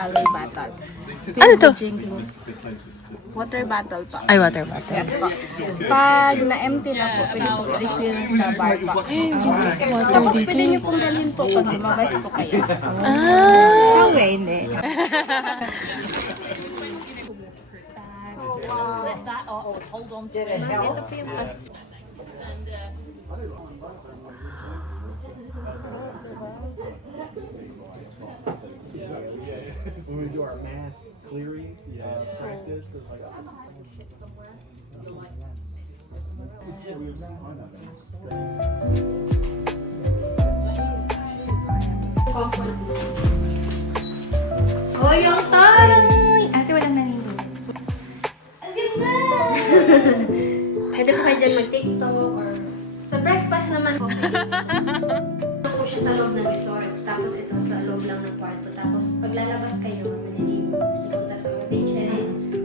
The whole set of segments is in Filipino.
alloy bottle. Ano to? Drinking water bottle pa. Ay, water bottle. Yes po. Pag na-empty na po, pwede po i-refill sa bar po. Water Tapos dito. pwede niyo pong dalhin po pag lumabas po kayo. Ah! Okay, hindi. Ito po yung When we do our mass clearing practice, it's like, Oh, yung taray! Ate, walang nanindo. Ang ganda! Pwede po kayo dyan mag-tiktok or sa breakfast naman po. Ito po siya sa loob ng resort. Tapos ito sa loob lang ng kwarto. Tapos paglalabas kayo, maniligo, pupunta sa mga beaches,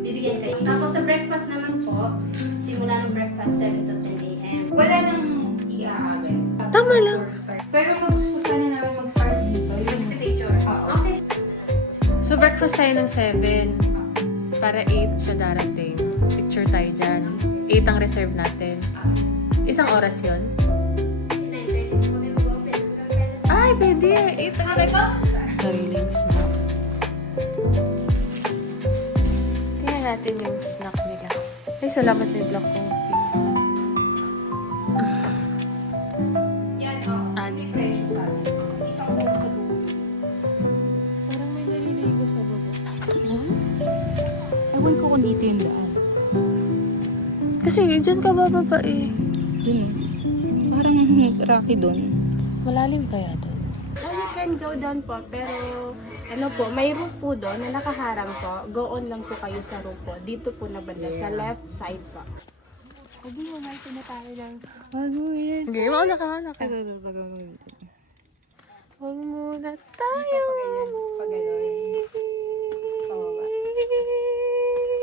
bibigyan kayo. Tapos sa breakfast naman po, simula ng breakfast 7 to 10 a.m. Wala nang iaagay. Tama lang. Pero gusto sana namin mag-start dito. Yung picture. Okay. So, breakfast tayo ng 7. Para 8 siya darating. Picture tayo dyan. 8 ang reserve natin. Isang oras yun? 9:30 po kami mag-open. Ay, pwede. 8 ang reserve. Sariling snack. Tingnan natin yung snack nila. Ay, salamat na yung black coffee. Yan, may presyo ka. Isang buong sa dulo. Parang may naliligo sa baba. Ewan ko kung dito yung daan. Kasi dyan ka bababa eh. Dun. Parang rocky dun. Malalim kaya doon? Oh, you can go down po, pero ano po, may roof po doon na nakaharang po. Go on lang po kayo sa roof po. Dito po na banda, sa left side po. Huwag mo, may tinatawag lang. Huwag mo yan. Hindi, mauna ka, mauna ka. Huwag muna tayo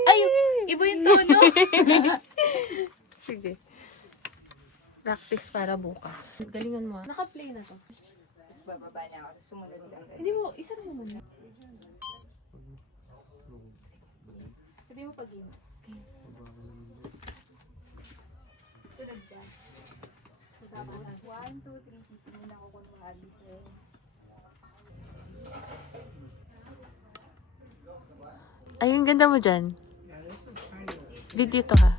Ay, iba yung tono. Sige. Practice para bukas. Galingan mo. Naka-play na to. Bababa na ako, sumunod lang. Hindi mo, isa na mo muna. Sabi mo pag-game. Sunod ka. Tapos, 1, 2, 3, titingin ako kung mahali ko. Ay, ang ganda mo dyan. Video to ha.